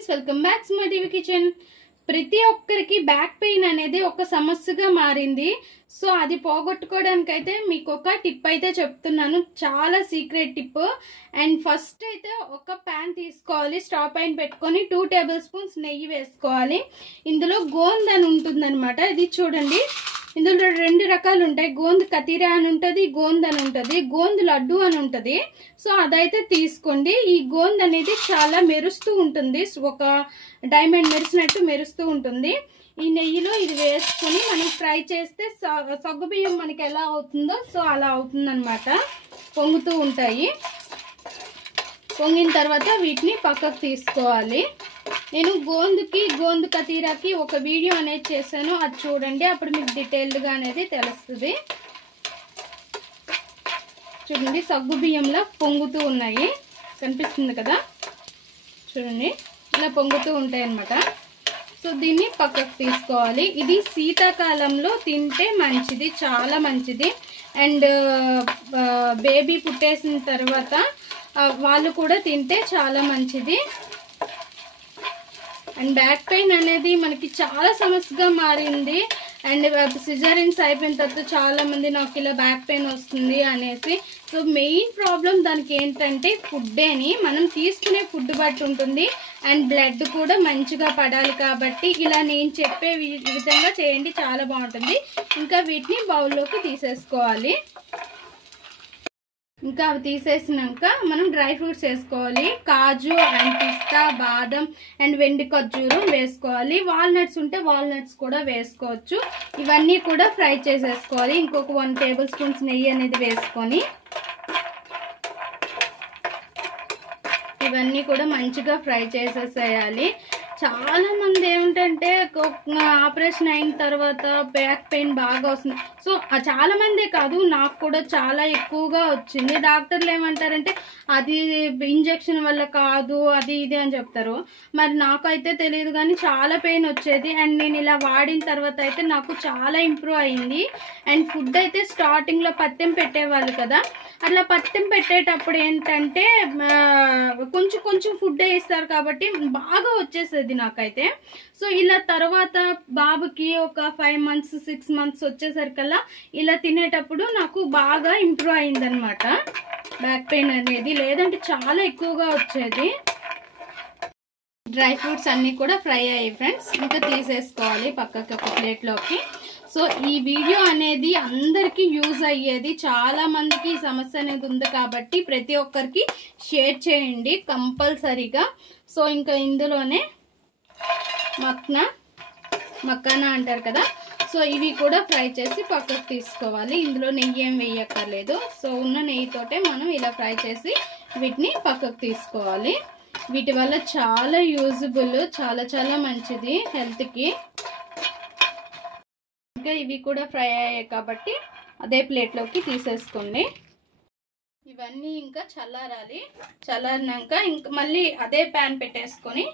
Friends, welcome back to my TV kitchen. ప్రతి ఒక్కరికి back pain అనేది ఒక సమస్యగా మారింది. సో అది పోగొట్టుకోవడానికి అయితే మీకు ఒక టిప్ అయితే చెప్తున్నాను, చాలా సీక్రెట్ టిప్. అండ్ ఫస్ట్ అయితే ఒక ప్యాన్ తీసుకోవాలి, స్టవ్ పైన పెట్టుకొని 2 టేబుల్ స్పూన్స్ నెయ్యి వేసుకోవాలి. ఇందులో గోంద్ అని ఉంటుందన్నమాట. ఇది చూడండి, ఇందులో 2 రకాలు ఉంటాయి. గోంద్ కతీరా అని ఉంటుంది, గోంద్ అని ఉంటుంది, గోంద్ లడ్డు అని ఉంటుంది. సో అదైతే తీసుకోండి. ఈ గోంద్ అనేది చాలా మెరుస్తూ ఉంటుంది, ఒక డైమండ్ మెరిసినట్టు మెరుస్తూ ఉంటుంది. ఈ నెయ్యిలో ఇది వేసుకొని మనం ఫ్రై చేస్తే సగ్గుబియ్యం మనకి ఎలా అవుతుందో సో అలా అవుతుందన్నమాట. పొంగుతూ ఉంటాయి. పొంగిన తర్వాత వీటిని పక్కకు తీసుకోవాలి. నేను గోంద్ కతీరాకి ఒక వీడియో అనేది చేశాను, అది చూడండి, అప్పుడు మీకు డీటెయిల్డ్గా అనేది తెలుస్తుంది. చూడండి, సగ్గు బియ్యంలో పొంగుతూ ఉన్నాయి, కనిపిస్తుంది కదా, చూడండి ఇలా పొంగుతూ ఉంటాయి అన్నమాట. సో దీన్ని పక్కకు తీసుకోవాలి. ఇది శీతాకాలంలో తింటే మంచిది, చాలా మంచిది. అండ్ బేబీ పుట్టేసిన తర్వాత వాళ్ళు కూడా తింటే చాలా మంచిది. అండ్ బ్యాక్ పెయిన్ అనేది మనకి చాలా సమస్యగా మారింది. అండ్ సిజరీన్స్ అయిపోయిన తర్వాత చాలా మంది నాకు ఇలా బ్యాక్ పెయిన్ వస్తుంది అనేసి. సో మెయిన్ ప్రాబ్లం దానికి ఏంటంటే ఫుడ్డేని, మనం తీసుకునే ఫుడ్ బట్టి ఉంటుంది. అండ్ బ్లడ్ కూడా మంచిగా పడాలి కాబట్టి ఇలా నేను చెప్పే విధంగా చేయండి, చాలా బాగుంటుంది. ఇంకా వీటిని బౌల్లోకి తీసేసుకోవాలి. ఇంకా అవి తీసేసినాక మనం డ్రై ఫ్రూట్స్ వేసుకోవాలి. కాజు అండ్ పిస్తా, బాదం అండ్ వెండి ఖర్జూరం వేసుకోవాలి. వాల్నట్స్ ఉంటే వాల్నట్స్ కూడా వేసుకోవచ్చు. ఇవన్నీ కూడా ఫ్రై చేసేసుకోవాలి. ఇంకొక 1 టేబుల్ స్పూన్స్ నెయ్యి అనేది వేసుకొని ఇవన్నీ కూడా మంచిగా ఫ్రై చేసేసేయాలి. చాలా మంది ఏమిటంటే ఆపరేషన్ అయిన తర్వాత బ్యాక్ పెయిన్ బాగా వస్తుంది. సో చాలా మందే కాదు, నాకు కూడా చాలా ఎక్కువగా వచ్చింది. డాక్టర్లు ఏమంటారంటే అది ఇంజెక్షన్ వల్ల కాదు, అది ఇది అని చెప్తారు. మరి నాకైతే తెలియదు కానీ చాలా పెయిన్ వచ్చేది. అండ్ నేను ఇలా వాడిన తర్వాత అయితే నాకు చాలా ఇంప్రూవ్ అయింది. అండ్ ఫుడ్ అయితే స్టార్టింగ్లో పత్తెం పెట్టేవాళ్ళు కదా, అట్లా పత్తెం పెట్టేటప్పుడు ఏంటంటే కొంచెం ఫుడ్ ఇస్తారు కాబట్టి బాగా వచ్చేసేది నాకైతే. సో ఇలా తర్వాత బాబుకి ఒక 5 months 6 months వచ్చేసరికల్లా ఇలా తినేటప్పుడు నాకు బాగా ఇంప్రూవ్ అయిందనమాట బ్యాక్ పెయిన్ అనేది, లేదంటే చాలా ఎక్కువగా వచ్చేది. డ్రై ఫ్రూట్స్ అన్నీ కూడా ఫ్రై అయ్యాయి ఫ్రెండ్స్, ఇంకా తీసేసుకోవాలి పక్కకి ఒక ప్లేట్లోకి. సో ఈ వీడియో అనేది అందరికీ యూజ్ అయ్యేది, చాలా మందికి ఈ సమస్య అనేది ఉంది కాబట్టి ప్రతి ఒక్కరికి షేర్ చేయండి కంపల్సరీగా. సో ఇంకా ఇందులోనే మక్కానా అంటారు కదా, సో ఇవి కూడా ఫ్రై చేసి పక్కకు తీసుకోవాలి. ఇందులో నెయ్యి ఏం వేయక్కర్లేదు. సో ఉన్న నెయ్యితోటే మనం ఇలా ఫ్రై చేసి వీటిని పక్కకు తీసుకోవాలి. వీటి వల్ల చాలా యూజబుల్, చాలా మంచిది హెల్త్కి. ఇంకా ఇవి కూడా ఫ్రై అయ్యాయి కాబట్టి అదే ప్లేట్లోకి తీసేసుకోండి. ఇవన్నీ ఇంకా చల్లారాలి. చల్లారినాక ఇంకా మళ్ళీ అదే ప్యాన్ పెట్టేసుకొని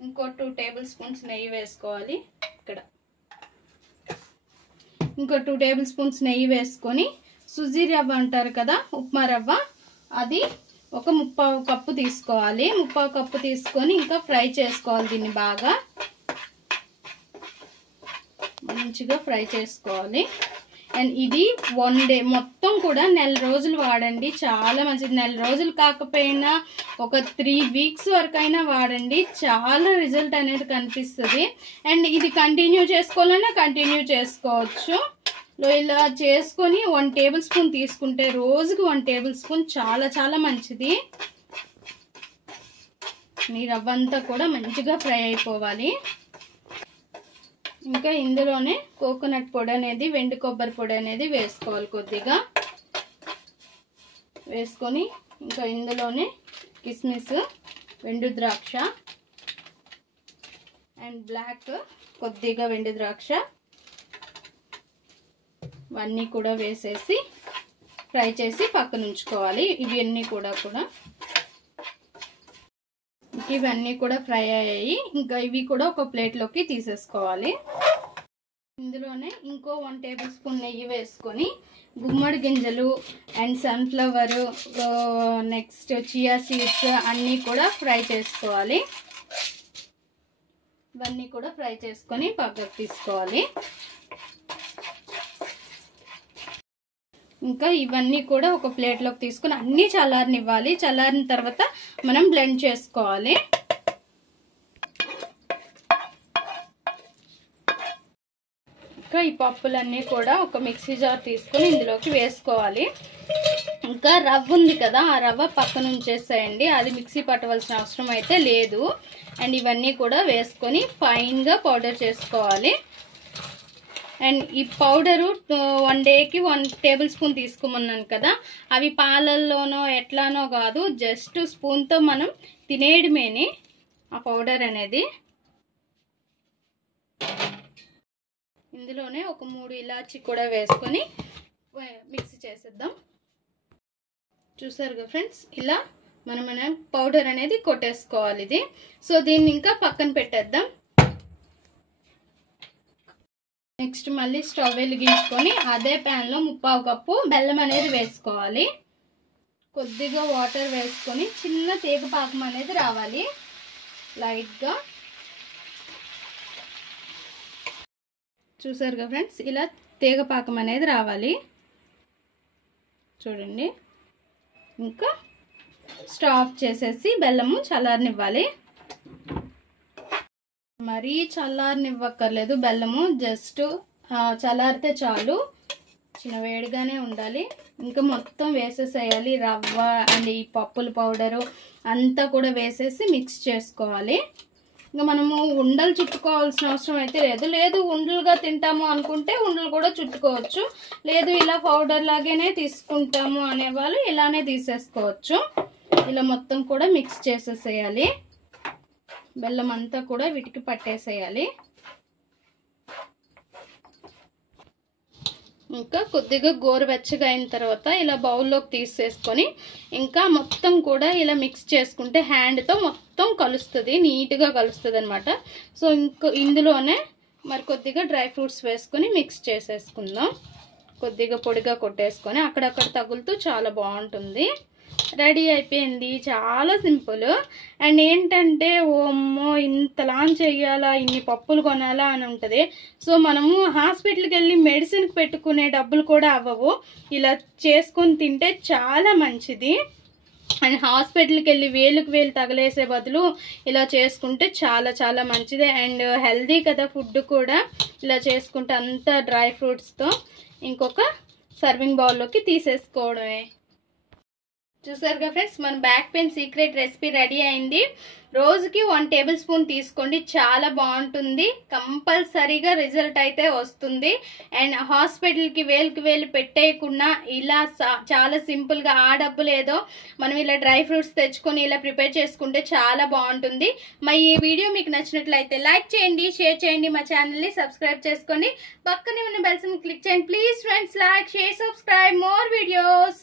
ఇంకో 2 టేబుల్ స్పూన్స్ నెయ్యి వేసుకోవాలి. ఇక్కడ ఇంకో 2 టేబుల్ స్పూన్స్ నెయ్యి వేసుకొని సుజీ రవ్వ అంటారు కదా, ఉప్మా రవ్వ, అది ఒక 3/4 కప్పు తీసుకోవాలి. 3/4 కప్పు తీసుకొని ఇంకా ఫ్రై చేసుకోవాలి. దీన్ని బాగా మంచిగా ఫ్రై చేసుకోవాలి. అండ్ ఇది 1 డే మొత్తం కూడా 1 రోజులు వాడండి, చాలా మంచిది. 1 రోజులు కాకపోయినా ఒక 3 weeks వరకైనా వాడండి, చాలా రిజల్ట్ అనేది కనిపిస్తుంది. అండ్ ఇది కంటిన్యూ చేసుకోవాలన్నా కంటిన్యూ చేసుకోవచ్చు. ఇలా చేసుకొని 1 టేబుల్ స్పూన్ తీసుకుంటే రోజుకి 1 టేబుల్ స్పూన్ చాలా మంచిది. ఈ రవ్వ అంతా కూడా మంచిగా ఫ్రై అయిపోవాలి. ఇంకా ఇందులోనే కోకోనట్ పొడి అనేది, వెండి కొబ్బరి పొడి అనేది వేసుకోవాలి. కొద్దిగా వేసుకొని ఇంకా ఇందులోనే కిస్మిస్, వెండి ద్రాక్ష అండ్ బ్లాక్ కొద్దిగా వెండి ద్రాక్ష ఇవన్నీ కూడా వేసేసి ఫ్రై చేసి పక్కన ఉంచుకోవాలి. ఇవన్నీ కూడా ఇవన్నీ కూడా ఫ్రై అయ్యాయి. ఇంకా ఇవి కూడా ఒక ప్లేట్లోకి తీసేసుకోవాలి. ఇందులోనే ఇంకో 1 టేబుల్ స్పూన్ నెయ్యి వేసుకొని గుమ్మడి గింజలు and sunflower next chia seeds అన్నీ కూడా ఫ్రై చేసుకోవాలి. ఇవన్నీ కూడా ఫ్రై చేసుకొని పక్కకు తీసుకోవాలి. ఇంకా ఇవన్నీ కూడా ఒక ప్లేట్లోకి తీసుకుని అన్నీ చల్లారనివ్వాలి. చల్లారిన తర్వాత మనం బ్లెండ్ చేసుకోవాలి. ఇంకా ఈ పప్పులన్నీ కూడా ఒక మిక్సీ జార్ తీసుకొని ఇందులోకి వేసుకోవాలి. ఇంకా రవ్వ ఉంది కదా, ఆ రవ్వ పక్కన ఉంచేసేయండి, అది మిక్సీ పట్టవలసిన అవసరం అయితే లేదు. అండ్ ఇవన్నీ కూడా వేసుకొని ఫైన్గా పౌడర్ చేసుకోవాలి. అండ్ ఈ పౌడరు 1 డేకి 1 టేబుల్ స్పూన్ తీసుకోమన్నాను కదా, అవి పాలల్లోనో ఎట్లానో కాదు, జస్ట్ స్పూన్తో మనం తినేయడమేని ఆ పౌడర్ అనేది. ఇందులోనే ఒక 3 ఇలాచి కూడా వేసుకొని మిక్సీ చేసేద్దాం. చూసారుగా ఫ్రెండ్స్, ఇలా మనం పౌడర్ అనేది కొట్టేసుకోవాలి ఇది. సో దీన్ని ఇంకా పక్కన పెట్టేద్దాం. నెక్స్ట్ మళ్ళీ స్టవ్ వెలిగించుకొని అదే ప్యాన్లో 3/4 కప్పు బెల్లం అనేది వేసుకోవాలి. కొద్దిగా వాటర్ వేసుకొని చిన్న తీగ పాకం అనేది రావాలి లైట్గా. చూసారుగా ఫ్రెండ్స్, ఇలా తీగ పాకం అనేది రావాలి చూడండి. ఇంకా స్టవ్ ఆఫ్ చేసేసి బెల్లము చల్లారనివ్వాలి. మరీ చల్లారనివ్వక్కర్లేదు, బెల్లము జస్ట్ చల్లారితే చాలు, చిన్న వేడిగానే ఉండాలి. ఇంకా మొత్తం వేసేసేయాలి, రవ్వ అండ్ ఈ పప్పుల పౌడరు అంతా కూడా వేసేసి మిక్స్ చేసుకోవాలి. ఇంకా మనము ఉండలు చుట్టుకోవాల్సిన అవసరం అయితే లేదు ఉండలుగా తింటాము అనుకుంటే ఉండలు కూడా చుట్టుకోవచ్చు, లేదు ఇలా పౌడర్ లాగానే తీసుకుంటాము అనేవాళ్ళు ఇలానే తీసేసుకోవచ్చు. ఇలా మొత్తం కూడా మిక్స్ చేసేసేయాలి, బెల్లం అంతా కూడా వీటికి పట్టేసేయాలి. ఇంకా కొద్దిగా గోరువెచ్చగా అయిన తర్వాత ఇలా బౌల్లోకి తీసేసుకొని ఇంకా మొత్తం కూడా ఇలా మిక్స్ చేసుకుంటే హ్యాండ్తో మొత్తం కలుస్తుంది, నీట్గా కలుస్తుంది అనమాట. సో ఇందులోనే మరి కొద్దిగా డ్రై ఫ్రూట్స్ వేసుకొని మిక్స్ చేసేసుకుందాం. కొద్దిగా పొడిగా కొట్టేసుకొని అక్కడక్కడ తగులుతూ చాలా బాగుంటుంది. రెడీ అయిపోయింది, చాలా సింపుల్. అండ్ ఏంటంటే ఓమ్మో ఇంతలా చెయ్యాలా, ఇన్ని పప్పులు కొనాలా అని ఉంటుంది. సో మనము హాస్పిటల్కి వెళ్ళి మెడిసిన్కి పెట్టుకునే డబ్బులు కూడా అవ్వవు, ఇలా చేసుకొని తింటే చాలా మంచిది. అండ్ హాస్పిటల్కి వెళ్ళి వేలుకు వేలు తగలేసే బదులు ఇలా చేసుకుంటే చాలా చాలా మంచిది. అండ్ హెల్దీ కదా ఫుడ్ కూడా, ఇలా చేసుకుంటే అంతా డ్రై ఫ్రూట్స్తో ఇంకొక సర్వింగ్ బౌల్లోకి తీసేసుకోవడమే. చూసారుగా ఫ్రెండ్స్, మన back pain secret recipe ready అయింది. రోజుకి 1 టేబుల్ స్పూన్ తీసుకోండి, చాలా బాగుంటుంది, కంపల్సరీగా రిజల్ట్ అయితే వస్తుంది. అండ్ హాస్పిటల్కి వేలుకి వేలు పెట్టేయకుండా ఇలా చాలా సింపుల్గా ఆ డబ్బులు ఏదో మనం ఇలా డ్రై ఫ్రూట్స్ తెచ్చుకొని ఇలా ప్రిపేర్ చేసుకుంటే చాలా బాగుంటుంది. మరి ఈ వీడియో మీకు నచ్చినట్లయితే లైక్ చేయండి, షేర్ చేయండి, మా ఛానల్ని సబ్స్క్రైబ్ చేసుకోండి, పక్కనే ఉన్న బెల్ సింబల్ క్లిక్ చేయండి. Please friends, like, share, subscribe more videos.